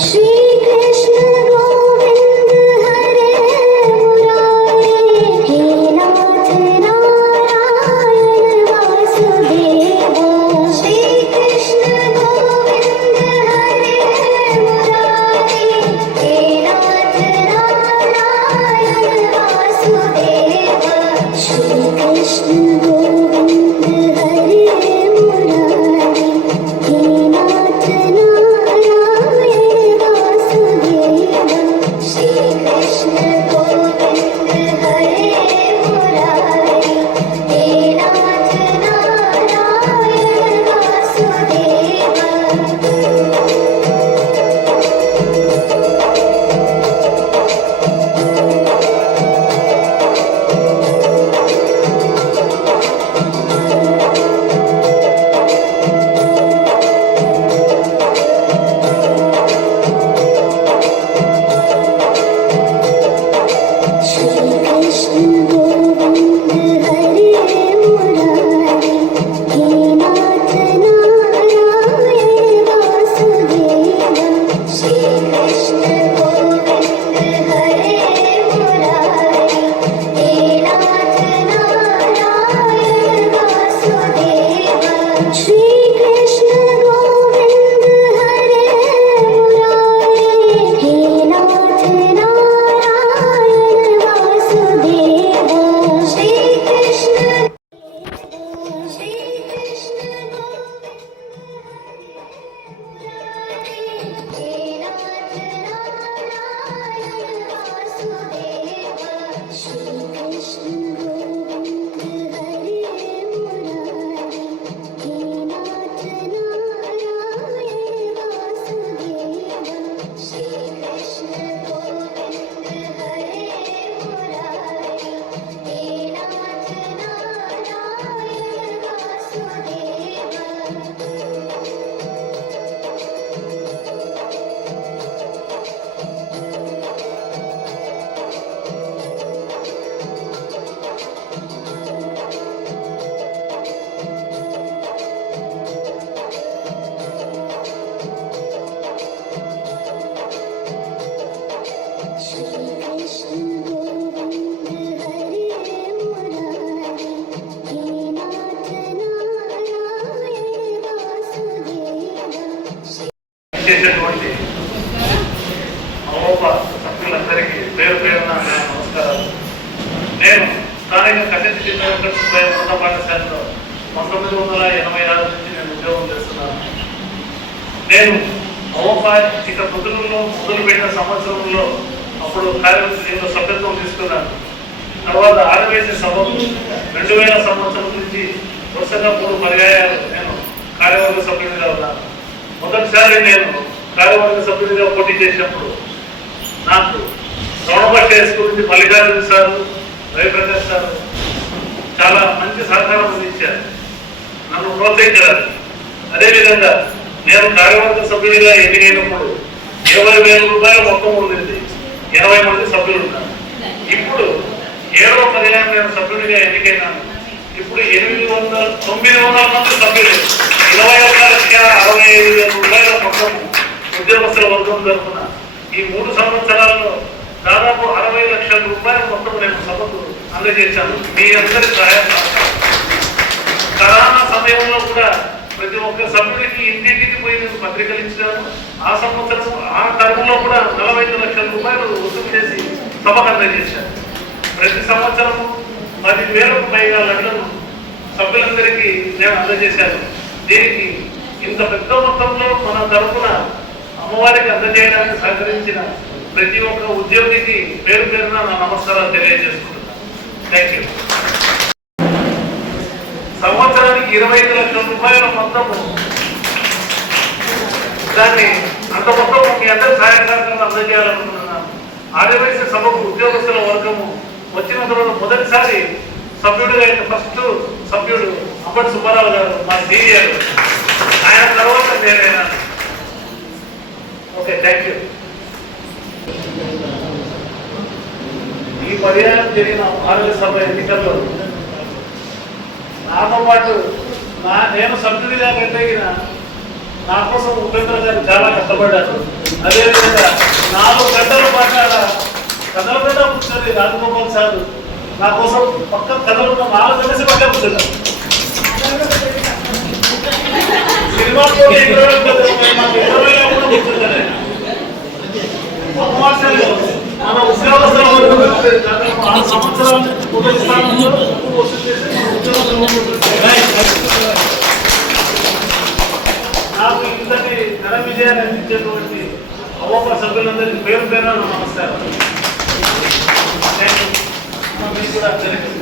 श्री చేసేటువంటి అవోప సభ్యులందరికీ పేరు పేరున నమస్కారాలు. నేను స్థానిక కట్టెత్తి జిల్లా ఉన్నత పాఠశాలలో పంతొమ్మిది వందల ఎనభై ఆరు నుంచి నేను ఉద్యోగం చేస్తున్నాను. నేను అవోపా ఇక పొద్దులలో మొదలు పెట్టిన సంవత్సరంలో అప్పుడు కార్యవర్గంలో సభ్యత్వం తీసుకున్నాను. తర్వాత ఆదివేసి సభకు రెండు వేల సంవత్సరం నుంచి వరుసగా మూడు పర్యాయాలు నేను కార్యవర్గ సభ్యుడిగా మొదటిసారి నేను కార్యవర్గ సభ్యుడిగా పోటీ చేసినప్పుడు నాకు శ్రవణపట్ట గురించి మల్లికార్జున సార్ రవిప్రకాష్ సార్ చాలా మంచి సహకారం అందించారు. నన్ను ప్రోత్సహించారు. అదేవిధంగా నేను కార్యవర్గ సభ్యుడిగా ఎన్నికైనప్పుడు ఇరవై వేల రూపాయల మొత్తం ఉండింది ఇరవై మంది సభ్యులు ఉన్నారు. ఇప్పుడు ఏడవ పదిహేను నేను సభ్యుడిగా ఎన్నికైనాను. ఇప్పుడు ఎనిమిది వందల తొమ్మిది వందల మంది సభ్యులు. ఇరవై ఒక్క లక్ష అరవై ఐదు వేల రూపాయల మొత్తం ఉద్యోగస్తుల వర్గం తరఫున ఈ మూడు సంవత్సరాల్లో దాదాపు అరవై లక్షల రూపాయల మొత్తం నేను సభకు అందజేశాను. మీ అందరి సహాయం కరోనా సమయంలో కూడా ప్రతి ఒక్క సభ్యుడికి ఇంటింటికి పోయి నేను పత్రికలు ఇచ్చాను ఆ సంవత్సరం ఆ టర్మ్లో కూడా నలభై ఐదు లక్షల రూపాయలు వసూలు చేసి సభకు అందజేశాను. ప్రతి సంవత్సరం పదివేలకు పైగా లక్షలు సభ్యులందరికీ నేను అందజేశాను. దీనికి ఇంత పెద్ద మొత్తంలో మన తరఫున అమ్మవారికి అందజేయడానికి సహకరించిన ప్రతి ఒక్క ఉద్యోగికి పేరు పేరున నా నమస్కారాలు తెలియజేసుకుంటున్నాను. థ్యాంక్ యూ సంవత్సరానికి ఇరవై ఐదు లక్షల రూపాయల మొత్తము దాన్ని అంత మొత్తం మీ అందరి సహాయకారంగా అందజేయాలనుకుంటున్నాను. ఆదివాసీ సభకు ఉద్యోగస్తుల వర్గము వచ్చిన తర్వాత మొదటిసారి సభ్యుడిగా ఫస్ట్ సభ్యుడు అంబటి సుబ్బారావు గారు మా సీనియర్. ఓకే థ్యాంక్ యూ ఈ పర్యాయం జరిగిన ఆరోగ్య సభ ఎన్నికల్లో నాతో పాటు నా నేను సభ్యుడిగా పెట్టగిన నా కోసం ఉపేంద్ర గారు చాలా కష్టపడ్డారు. అదేవిధంగా నాలుగు గంటల పాటు అలా కథల మీద కూర్చొని రాజగోపాల్ సార్ నా కోసం పక్క కథలు నాలుగు కలిసి పట్టే కూర్చున్నారు. నాకు ఇంతటి ధర విజయాన్ని అందించేటువంటి అవప సభ్యులందరికీ పేరు పేరు నమస్కారం. మీకు కూడా తెలుసు